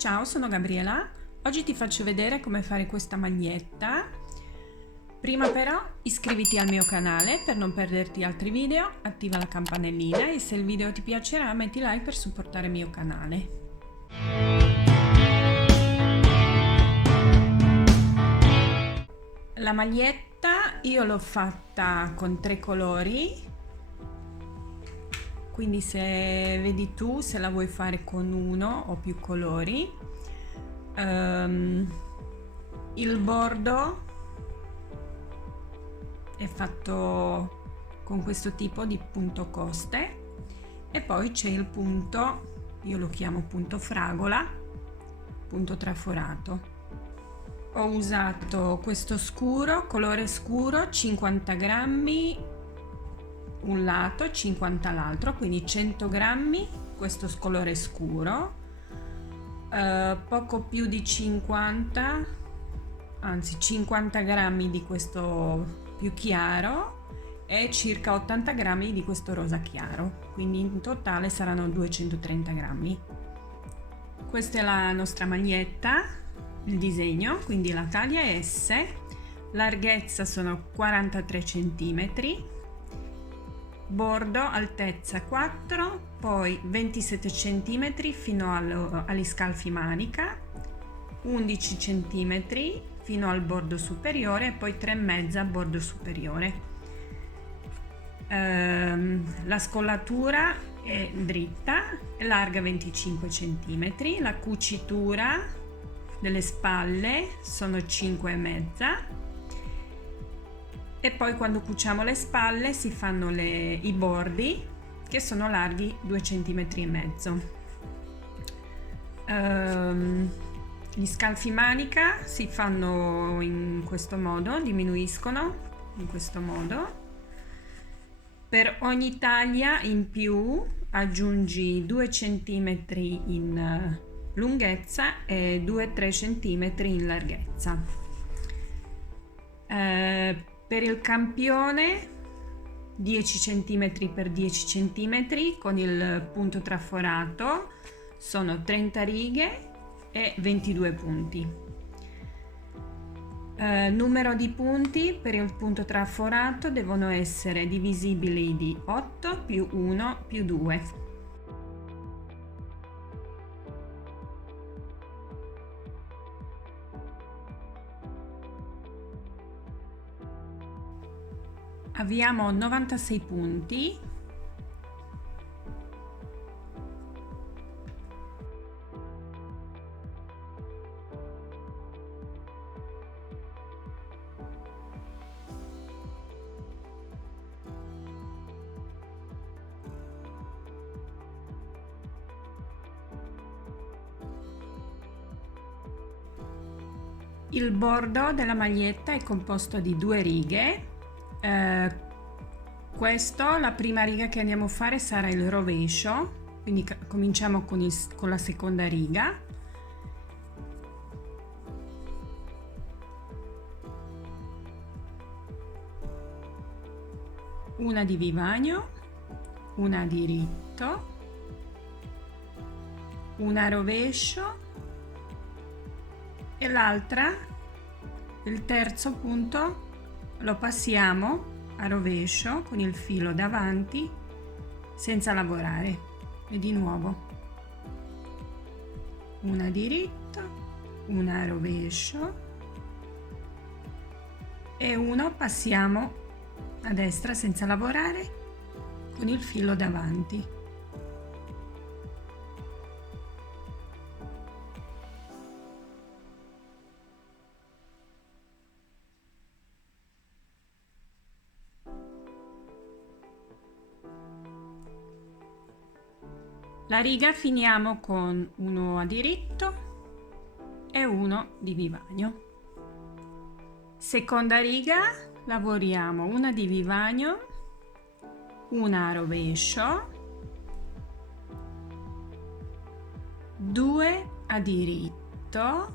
Ciao, sono Gabriela. Oggi ti faccio vedere come fare questa maglietta. Prima però iscriviti al mio canale per non perderti altri video, attiva la campanellina e se il video ti piacerà metti like per supportare il mio canale. La maglietta io l'ho fatta con 3 colori, quindi se vedi tu se la vuoi fare con uno o più colori. Il bordo è fatto con questo tipo di punto coste e poi c'è il punto, io lo chiamo punto fragola, punto traforato. Ho usato questo scuro, colore scuro, 50 grammi un lato e 50 l'altro, quindi 100 grammi questo colore scuro, poco più di 50, anzi 50 grammi di questo più chiaro e circa 80 grammi di questo rosa chiaro, quindi in totale saranno 230 grammi. Questa è la nostra maglietta, il disegno, quindi la taglia è S, larghezza sono 43 cm, bordo altezza 4, poi 27 cm fino agli scalfi manica, 11 cm fino al bordo superiore e poi 3,5 al bordo superiore. La scollatura è dritta, è larga 25 cm, la cucitura delle spalle sono 5,5 e poi quando cuciamo le spalle si fanno i bordi che sono larghi 2,5 cm. Gli scalfi manica si fanno in questo modo, diminuiscono in questo modo. Per ogni taglia in più aggiungi 2 cm in lunghezza e 2-3 cm in larghezza. Per il campione 10 cm per 10 cm con il punto traforato sono 30 righe e 22 punti. Numero di punti per il punto traforato devono essere divisibili di 8 più 1 più 2. Abbiamo 96 punti. Il bordo della maglietta è composto di 2 righe. La prima riga che andiamo a fare sarà il rovescio, quindi cominciamo con la seconda riga. Una di vivagno, una a diritto, una a rovescio e l'altra, il terzo punto, lo passiamo a rovescio con il filo davanti senza lavorare e di nuovo una a diritto, una a rovescio e uno passiamo a destra senza lavorare con il filo davanti. La riga finiamo con uno a diritto e uno di vivagno. Seconda riga lavoriamo una di vivagno, una a rovescio, 2 a diritto,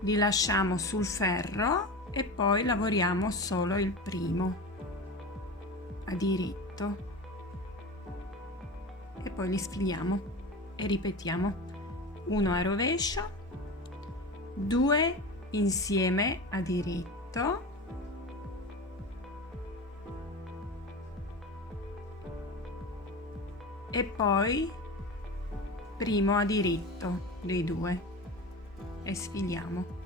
li lasciamo sul ferro e poi lavoriamo solo il primo a diritto e poi li sfiliamo e ripetiamo 1 a rovescio, 2 insieme a diritto, e poi primo a diritto dei due e sfiliamo.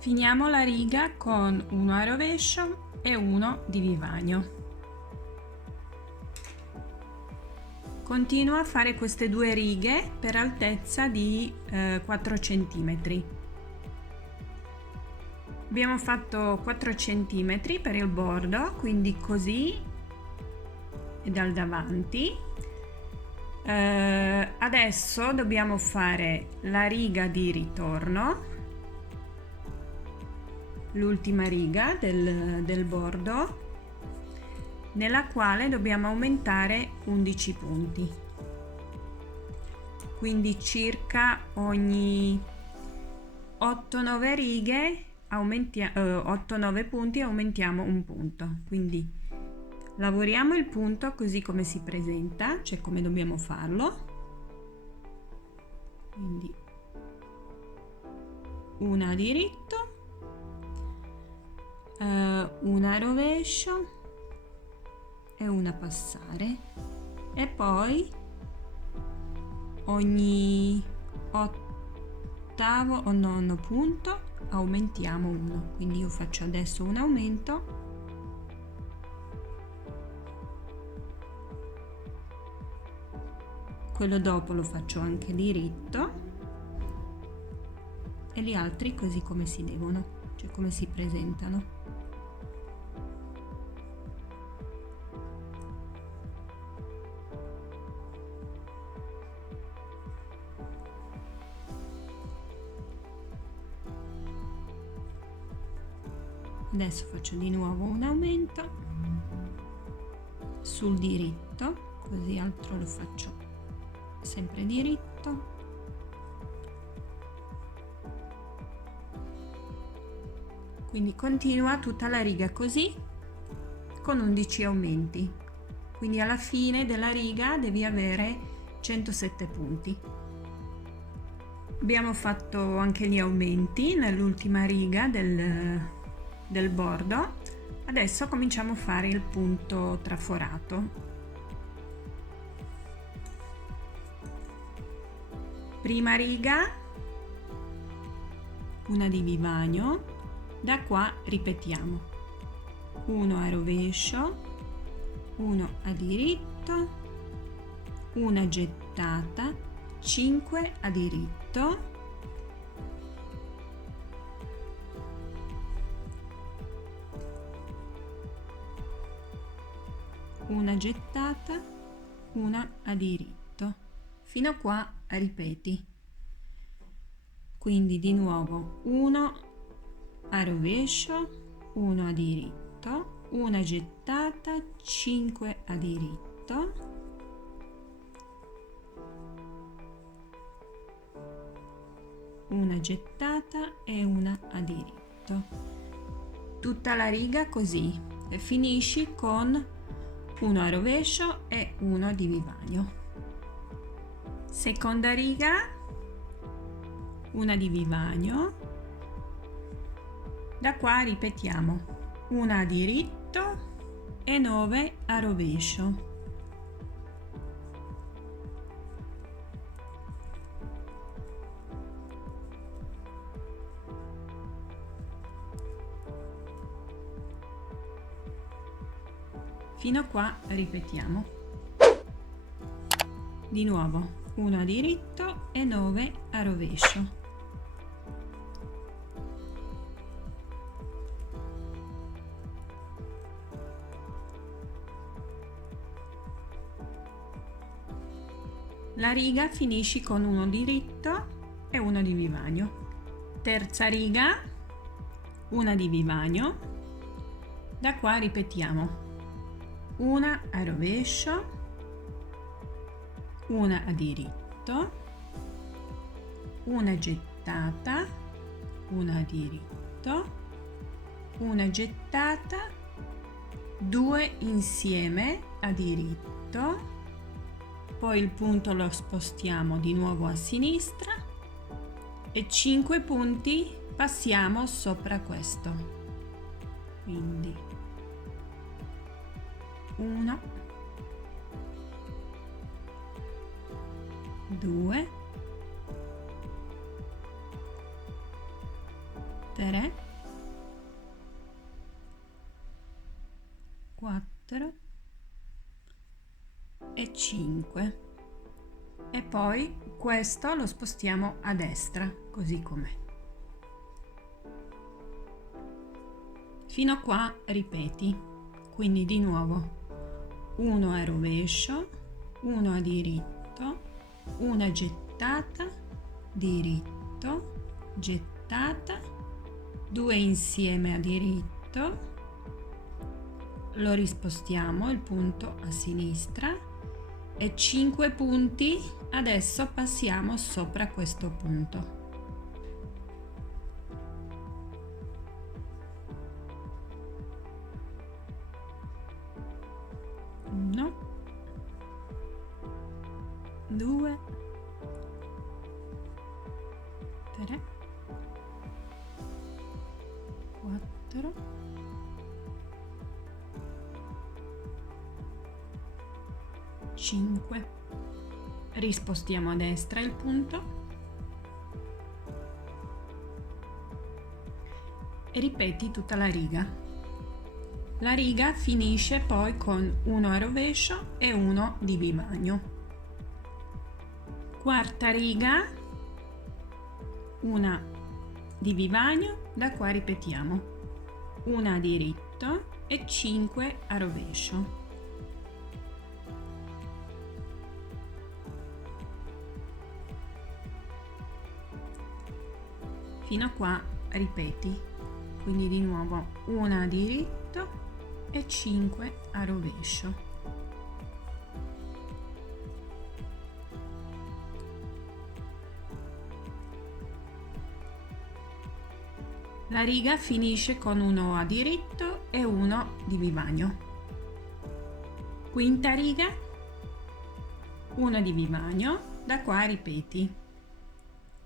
Finiamo la riga con 1 a rovescio e 1 di vivagno. Continuo a fare queste due righe per altezza di 4 cm. Abbiamo fatto 4 cm per il bordo, quindi così e dal davanti. Adesso dobbiamo fare la riga di ritorno, l'ultima riga del bordo, nella quale dobbiamo aumentare 11 punti, quindi circa ogni 8-9 righe 8-9 punti aumentiamo un punto. Quindi lavoriamo il punto così come si presenta, cioè come dobbiamo farlo. Quindi una a diritto, una a rovescio e una a passare, e poi ogni ottavo o nono punto aumentiamo uno. Quindi io faccio adesso un aumento, quello dopo lo faccio anche diritto e gli altri così come si devono, cioè come si presentano. Adesso faccio di nuovo un aumento sul diritto, così altro lo faccio sempre diritto. Quindi continua tutta la riga così con 11 aumenti. Quindi alla fine della riga devi avere 107 punti. Abbiamo fatto anche gli aumenti nell'ultima riga del bordo. Adesso cominciamo a fare il punto traforato. Prima riga, una di vivagno, da qua ripetiamo 1 a rovescio, 1 a diritto, una gettata, 5 a diritto, una gettata, una a diritto. Fino a qua ripeti. Quindi di nuovo 1 a rovescio, 1 a diritto, una gettata, 5 a diritto, una gettata e una a diritto. Tutta la riga così e finisci con 1 a rovescio e 1 di vivagno. Seconda riga, una di vivagno, da qua ripetiamo 1 a diritto e 9 a rovescio. Fino a qua ripetiamo. Di nuovo 1 a diritto e 9 a rovescio. La riga finisci con 1 diritto e 1 di vivagno. Terza riga, una di vivagno, Da qua ripetiamo una a rovescio, una a diritto, una gettata, una a diritto, una gettata, 2 insieme a diritto, poi il punto lo spostiamo di nuovo a sinistra e 5 punti passiamo sopra questo. Quindi 1, 2, 3, 4 e 5, e poi questo lo spostiamo a destra così com'è. Fino a qua ripeti, quindi di nuovo 1 a rovescio, 1 a diritto, una gettata, diritto, gettata, 2 insieme a diritto, lo rispostiamo il punto a sinistra e 5 punti adesso passiamo sopra questo punto. 1, 2, 3, 4, 5. Rispostiamo a destra il punto e ripeti tutta la riga. La riga finisce poi con 1 a rovescio e 1 di vivagno. Quarta riga, una di vivagno, da qua ripetiamo una a diritto e 5 a rovescio. Fino a qua ripeti, quindi di nuovo una a diritto e 5 a rovescio. La riga finisce con 1 a diritto e 1 di vivagno. Quinta riga, 1 di vivagno, da qua ripeti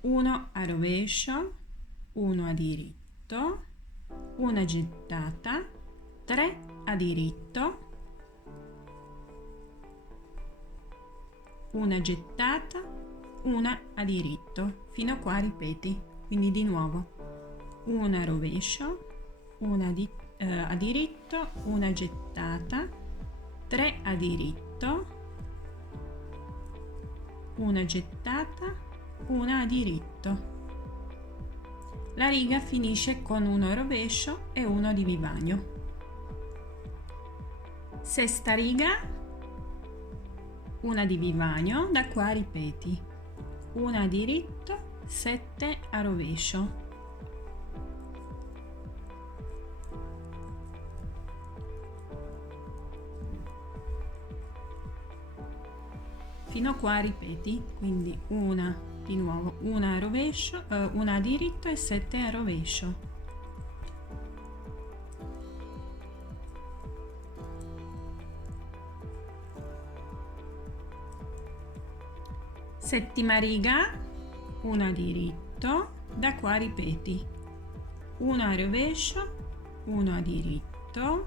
1 a rovescio, 1 a diritto, una gettata, 3 a diritto, una gettata, una a diritto, fino a qua ripeti, quindi di nuovo una a rovescio, una a diritto, una gettata, 3 a diritto, una gettata, una a diritto. La riga finisce con 1 a rovescio e 1 di vivagno. Sesta riga, una di vivagno, da qua ripeti una a diritto, 7 a rovescio. Fino a qua ripeti, quindi una di nuovo, una a rovescio, una a diritto e 7 a rovescio. Settima riga, una a diritto, da qua ripeti una a rovescio, una a diritto,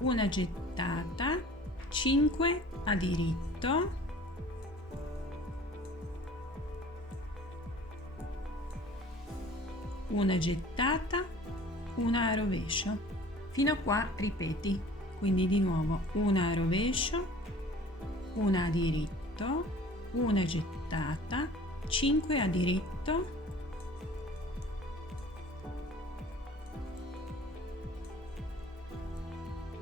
una gettata, 5 a diritto, una gettata, una a rovescio. Fino a qua ripeti, quindi di nuovo una a rovescio, una a diritto, una gettata, 5 a diritto,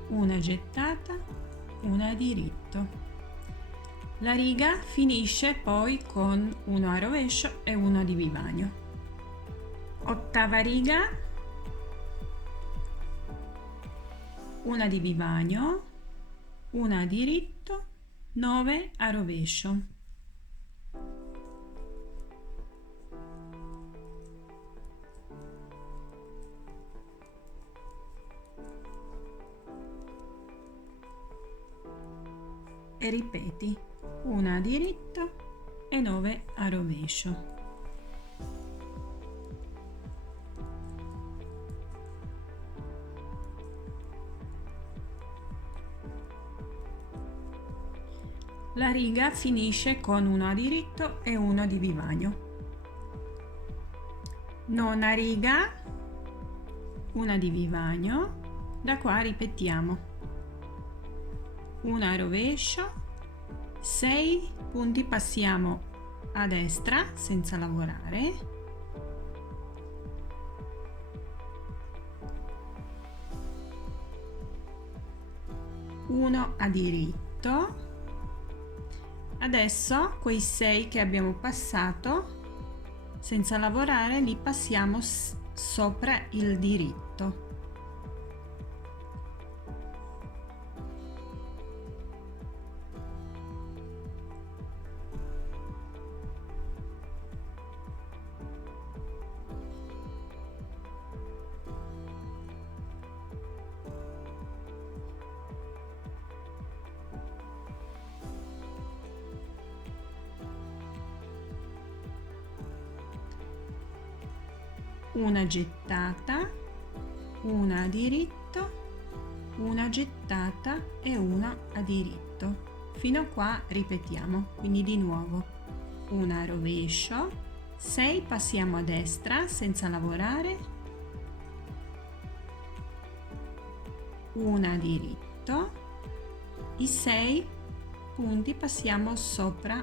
una gettata, una a diritto. La riga finisce poi con 1 a rovescio e 1 di vivagno. Ottava riga, una di vivagno, una a diritto, 9 a rovescio. E ripeti, una a diritto e 9 a rovescio. La riga finisce con uno a diritto e uno di vivagno. Nona riga, una di vivagno, da qua ripetiamo. Una a rovescio, 6 punti passiamo a destra senza lavorare, uno a diritto. Adesso quei 6 che abbiamo passato senza lavorare li passiamo sopra il diritto. Una gettata, una a diritto, una gettata e una a diritto. Fino a qua ripetiamo, quindi di nuovo una a rovescio, 6 passiamo a destra senza lavorare, una a diritto, i 6 punti passiamo sopra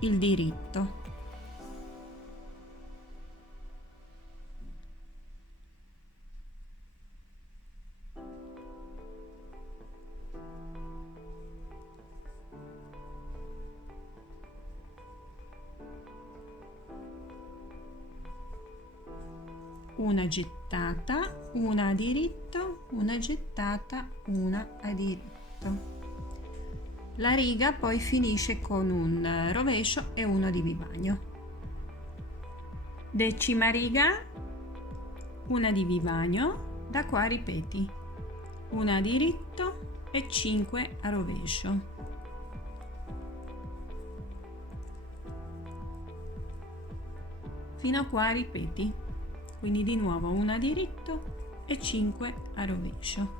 il diritto. Una gettata, una a diritto, una gettata, una a diritto. La riga poi finisce con un rovescio e uno di vivagno. Decima riga, una di vivagno, da qua ripeti una a diritto e 5 a rovescio. Fino a qua ripeti, quindi di nuovo una a diritto e 5 a rovescio.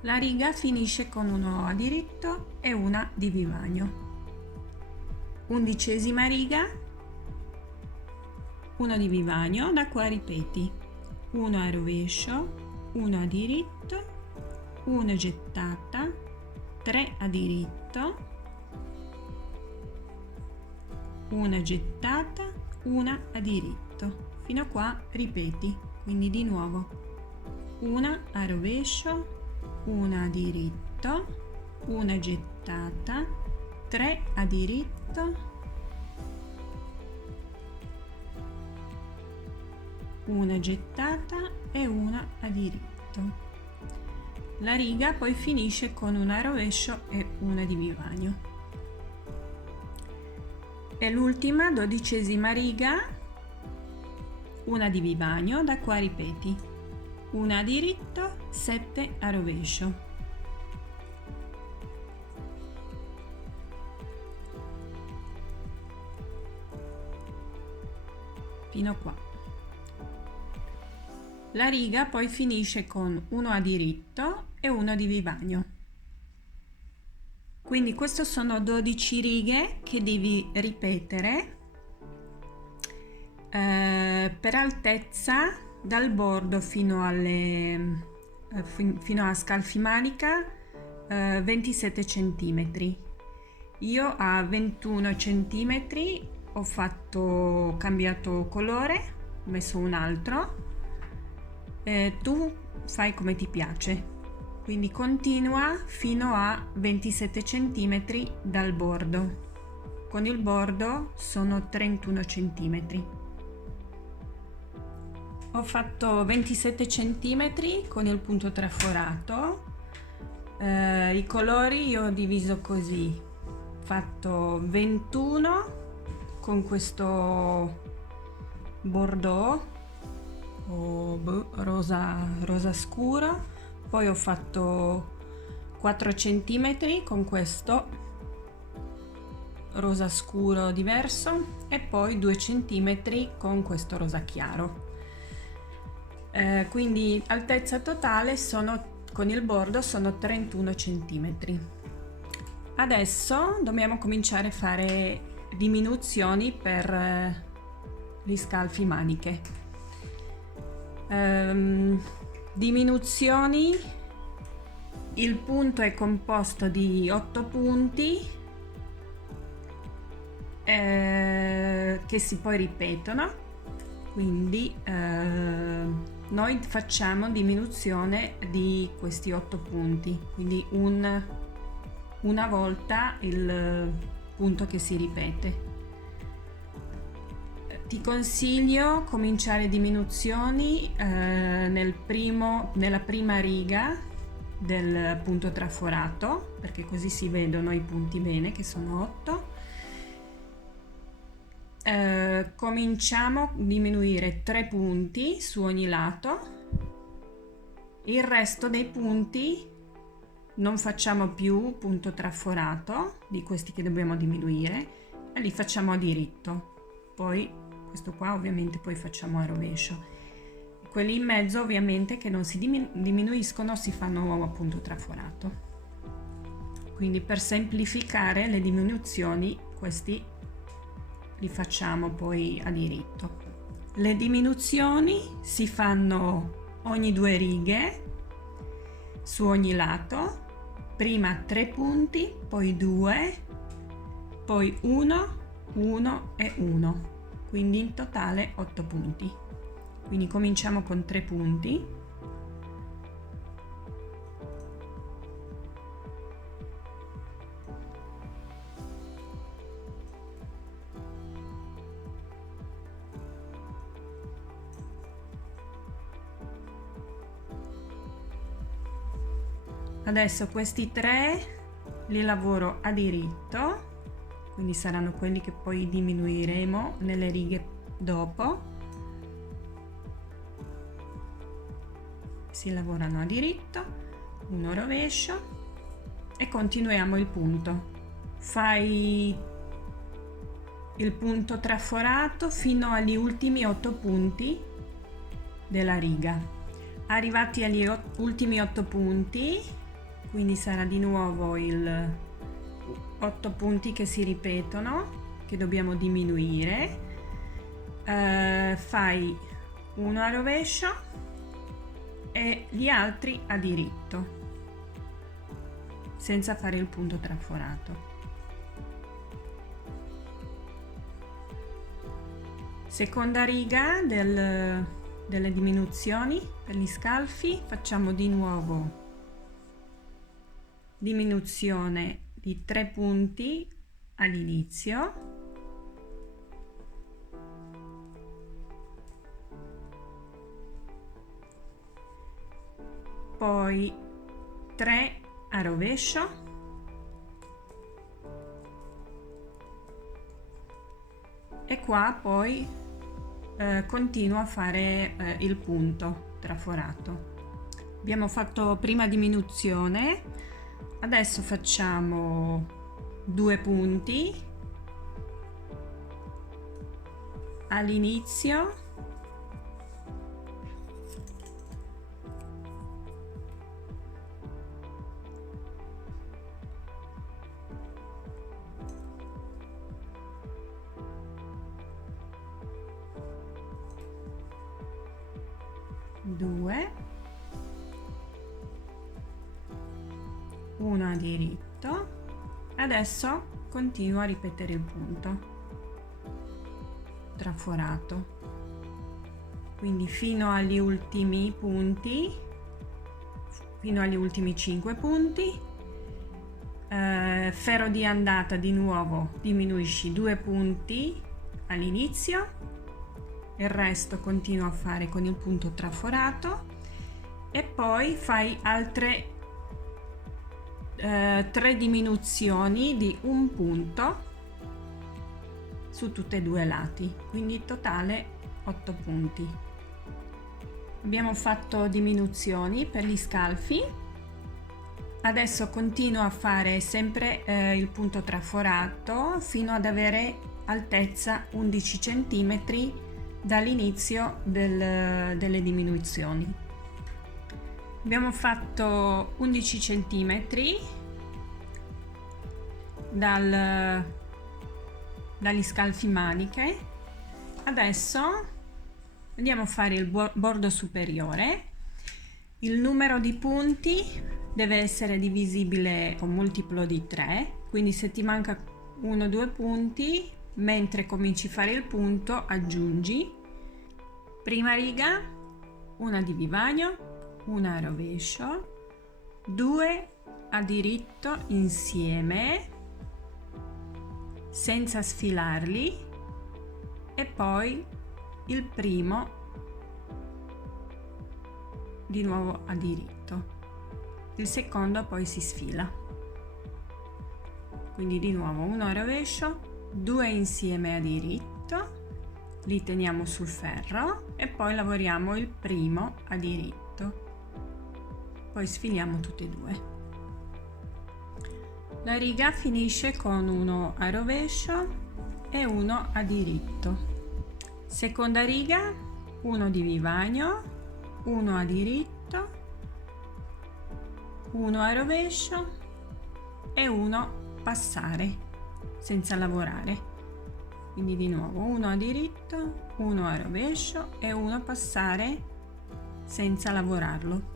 La riga finisce con uno a diritto e una di vivagno. 11ª riga, uno di vivagno, da qua ripeti uno a rovescio, uno a diritto, una gettata, 3 a diritto, una gettata, una a diritto. Fino a qua ripeti, quindi di nuovo una a rovescio, una a diritto, una gettata, 3 a diritto, una gettata e una a diritto. La riga poi finisce con una a rovescio e una di vivagno. E l'ultima 12ª riga, una di vivagno, da qua ripeti una a diritto, 7 a rovescio. Fino a qua. La riga poi finisce con uno a diritto e uno di vivagno. Quindi queste sono 12 righe che devi ripetere per altezza dal bordo fino a scalfimanica 27 cm. Io a 21 cm ho cambiato colore, ho messo un altro. Tu fai come ti piace, quindi continua fino a 27 cm dal bordo. Con il bordo sono 31 cm. Ho fatto 27 cm con il punto traforato. I colori io ho diviso così: ho fatto 21 con questo bordeaux o rosa scuro, poi ho fatto 4 cm con questo rosa scuro diverso e poi 2 cm con questo rosa chiaro. Quindi altezza totale con il bordo sono 31 cm. Adesso dobbiamo cominciare a fare diminuzioni per gli scalfi maniche. Diminuzioni: il punto è composto di 8 punti che si poi ripetono, quindi noi facciamo diminuzione di questi 8 punti, quindi una volta il punto che si ripete. Ti consiglio cominciare diminuzioni nella prima riga del punto traforato, perché così si vedono i punti bene, che sono 8. Cominciamo a diminuire 3 punti su ogni lato. Il resto dei punti non facciamo più punto traforato di questi che dobbiamo diminuire e li facciamo a diritto. Poi questo qua ovviamente poi facciamo a rovescio. Quelli in mezzo ovviamente che non si diminuiscono si fanno a punto traforato. Quindi per semplificare le diminuzioni questi li facciamo poi a diritto. Le diminuzioni si fanno ogni 2 righe su ogni lato, prima 3 punti, poi 2, poi 1, 1 e 1, quindi in totale 8 punti. Quindi cominciamo con 3 punti. Adesso questi 3 li lavoro a diritto, quindi saranno quelli che poi diminuiremo nelle righe dopo. Si lavorano a diritto, uno rovescio e continuiamo il punto. Fai il punto traforato fino agli ultimi 8 punti della riga. Arrivati agli ultimi 8 punti, quindi sarà di nuovo il 8 punti che si ripetono, che dobbiamo diminuire. Fai uno a rovescio e gli altri a diritto, senza fare il punto traforato. Seconda riga delle diminuzioni per gli scalfi, facciamo di nuovo diminuzione di 3 punti all'inizio, poi 3 a rovescio, e qua poi continuo a fare il punto traforato. Abbiamo fatto prima diminuzione, adesso facciamo 2 punti all'inizio, due, uno a diritto. Adesso continuo a ripetere il punto traforato, quindi fino agli ultimi punti, fino agli ultimi 5 punti. Ferro di andata, di nuovo diminuisci 2 punti all'inizio, il resto continuo a fare con il punto traforato e poi fai altre 3 diminuzioni di un punto su tutti e due i lati, quindi totale 8 punti. Abbiamo fatto diminuzioni per gli scalfi. Adesso continuo a fare sempre il punto traforato fino ad avere altezza 11 cm dall'inizio delle diminuzioni. Abbiamo fatto 11 cm dagli scalfi maniche. Adesso andiamo a fare il bordo superiore. Il numero di punti deve essere divisibile con multiplo di 3, quindi se ti manca 1-2 punti, mentre cominci a fare il punto aggiungi prima riga, una di vivagno, una a rovescio, 2 a diritto insieme senza sfilarli e poi il primo di nuovo a diritto, il secondo poi si sfila, quindi di nuovo uno a rovescio, 2 insieme a diritto, li teniamo sul ferro e poi lavoriamo il primo a diritto, poi sfiliamo tutti e due. La riga finisce con uno a rovescio e uno a diritto. Seconda riga, uno di vivagno, uno a diritto, uno a rovescio e uno passare senza lavorare. Quindi di nuovo uno a diritto, uno a rovescio e uno passare senza lavorarlo.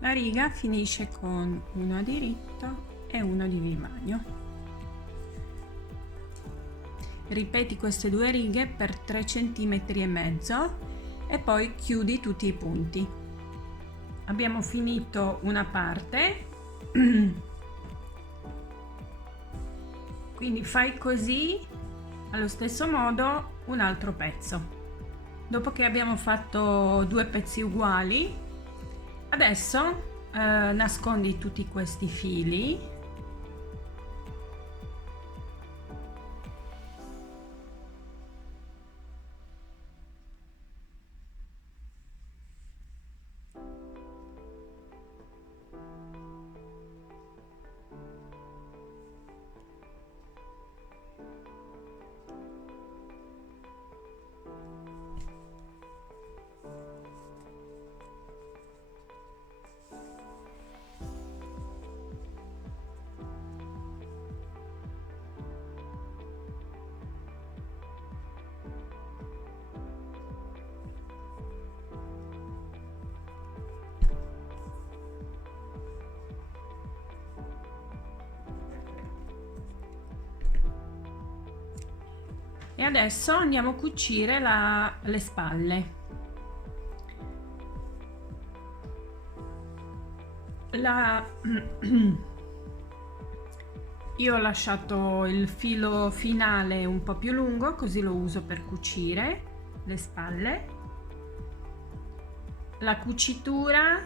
La riga finisce con uno a diritto e uno di vivagno. Ripeti queste due righe per 3 cm e mezzo e poi chiudi tutti i punti. Abbiamo finito una parte, quindi fai così allo stesso modo un altro pezzo. Dopo che abbiamo fatto 2 pezzi uguali, adesso nascondi tutti questi fili . E adesso andiamo a cucire le spalle. Io ho lasciato il filo finale un po' più lungo, così lo uso per cucire le spalle. La cucitura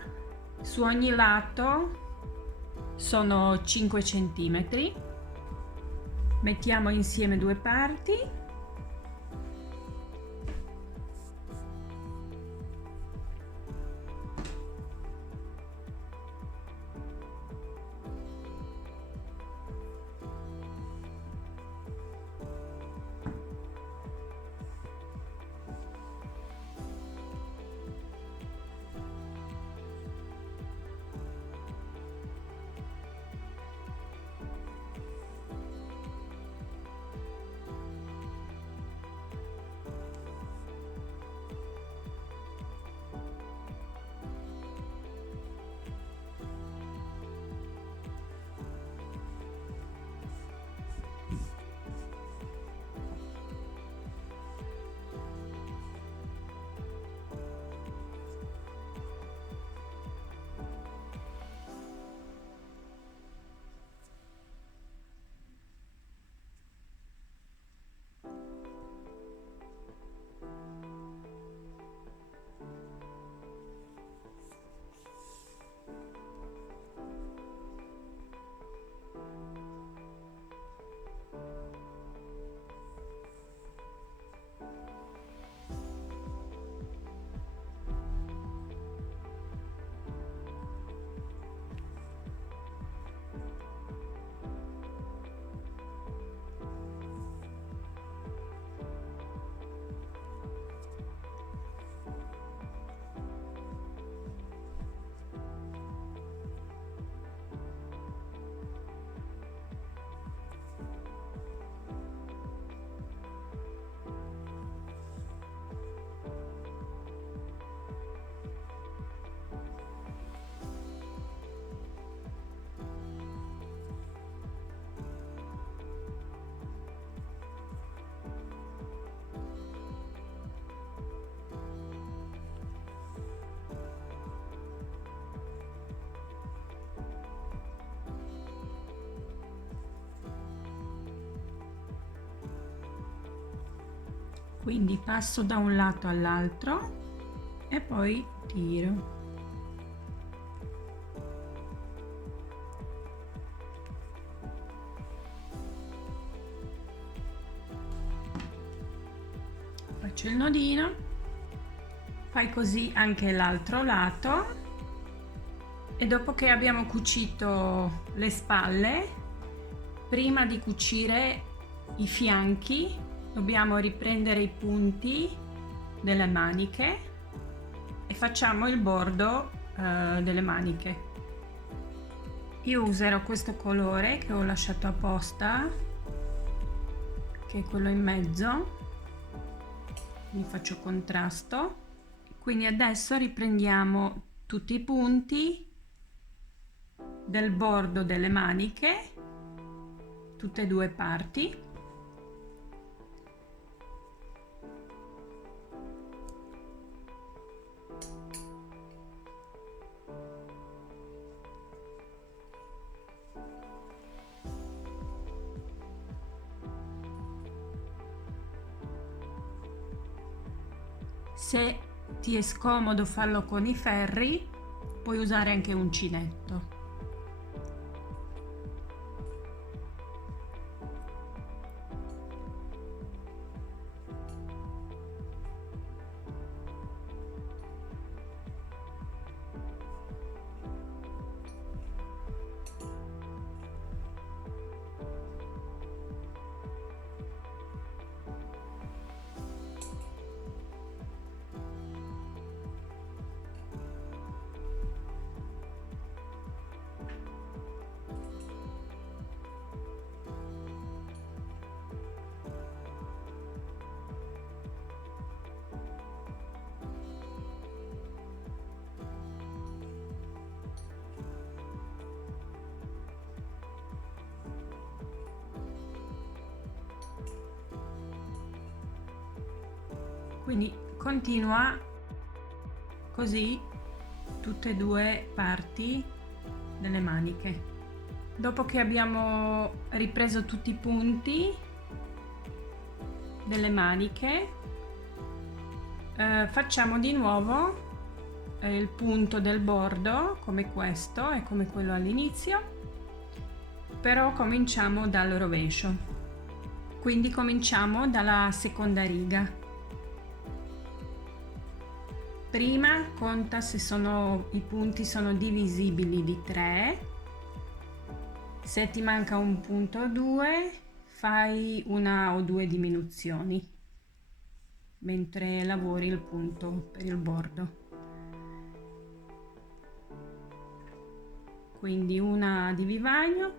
su ogni lato sono 5 cm. Mettiamo insieme due parti. Quindi passo da un lato all'altro e poi tiro. Faccio il nodino, fai così anche l'altro lato e dopo che abbiamo cucito le spalle, prima di cucire i fianchi dobbiamo riprendere i punti delle maniche e facciamo il bordo delle maniche. Io userò questo colore che ho lasciato apposta, che è quello in mezzo, quindi faccio contrasto. Quindi adesso riprendiamo tutti i punti del bordo delle maniche, tutte e due parti. Se ti è scomodo farlo con i ferri, puoi usare anche uncinetto. Quindi continua così tutte e due parti delle maniche. Dopo che abbiamo ripreso tutti i punti delle maniche, facciamo di nuovo il punto del bordo come questo e come quello all'inizio, però cominciamo dal rovescio. Quindi cominciamo dalla seconda riga. Prima conta se i punti sono divisibili di 3. Se ti manca un punto o 2, fai una o due diminuzioni mentre lavori il punto per il bordo. Quindi una di vivagno,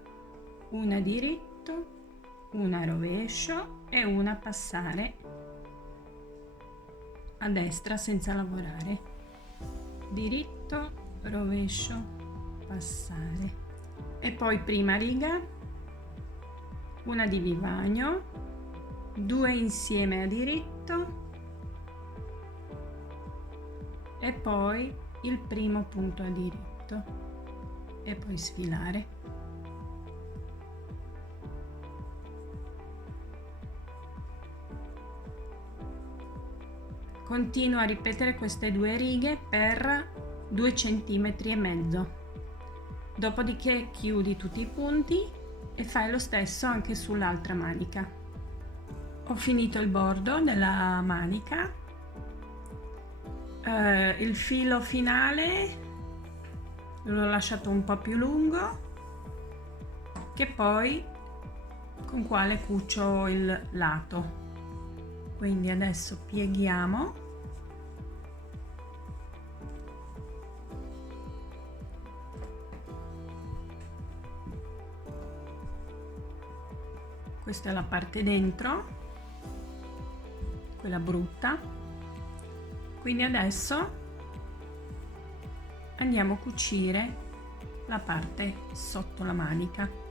una diritto, una rovescio e una passare a destra senza lavorare. Diritto, rovescio, passare. E poi prima riga, una di vivagno, 2 insieme a diritto e poi il primo punto a diritto e poi sfilare. Continua a ripetere queste due righe per 2 centimetri e mezzo. Dopodiché chiudi tutti i punti e fai lo stesso anche sull'altra manica. Ho finito il bordo della manica. Il filo finale l'ho lasciato un po' più lungo, che poi con quale cucio il lato. Quindi adesso pieghiamo questa è la parte dentro, quella brutta. Quindi adesso andiamo a cucire la parte sotto la manica.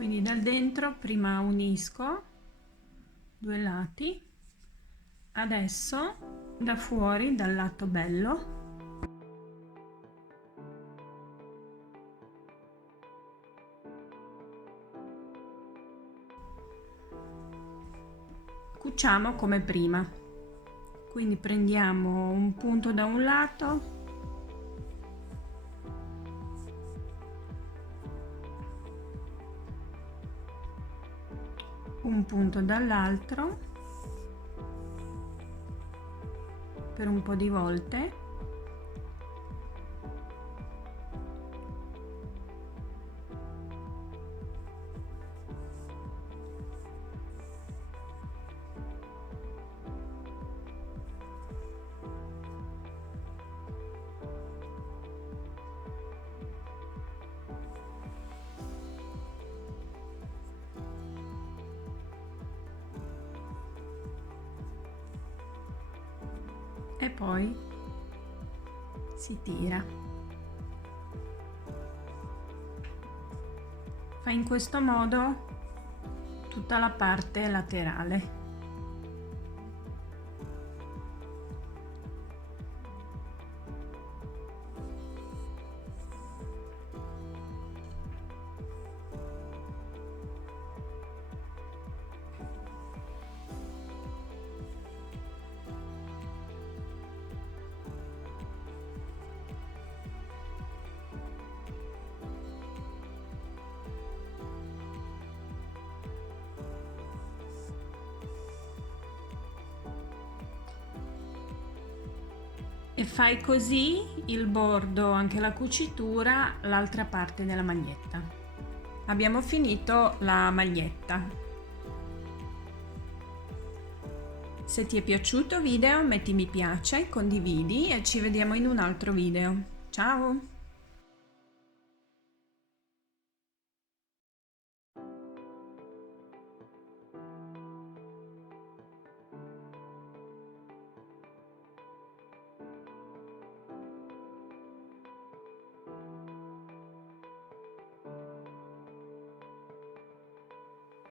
Quindi dal dentro prima unisco due lati, adesso da fuori, dal lato bello, cuciamo come prima. Quindi prendiamo un punto da un lato, un punto dall'altro per un po' di volte, e poi si tira. Fa in questo modo tutta la parte laterale. E fai così il bordo, anche la cucitura, l'altra parte della maglietta. Abbiamo finito la maglietta. Se ti è piaciuto il video metti mi piace, condividi e ci vediamo in un altro video. Ciao!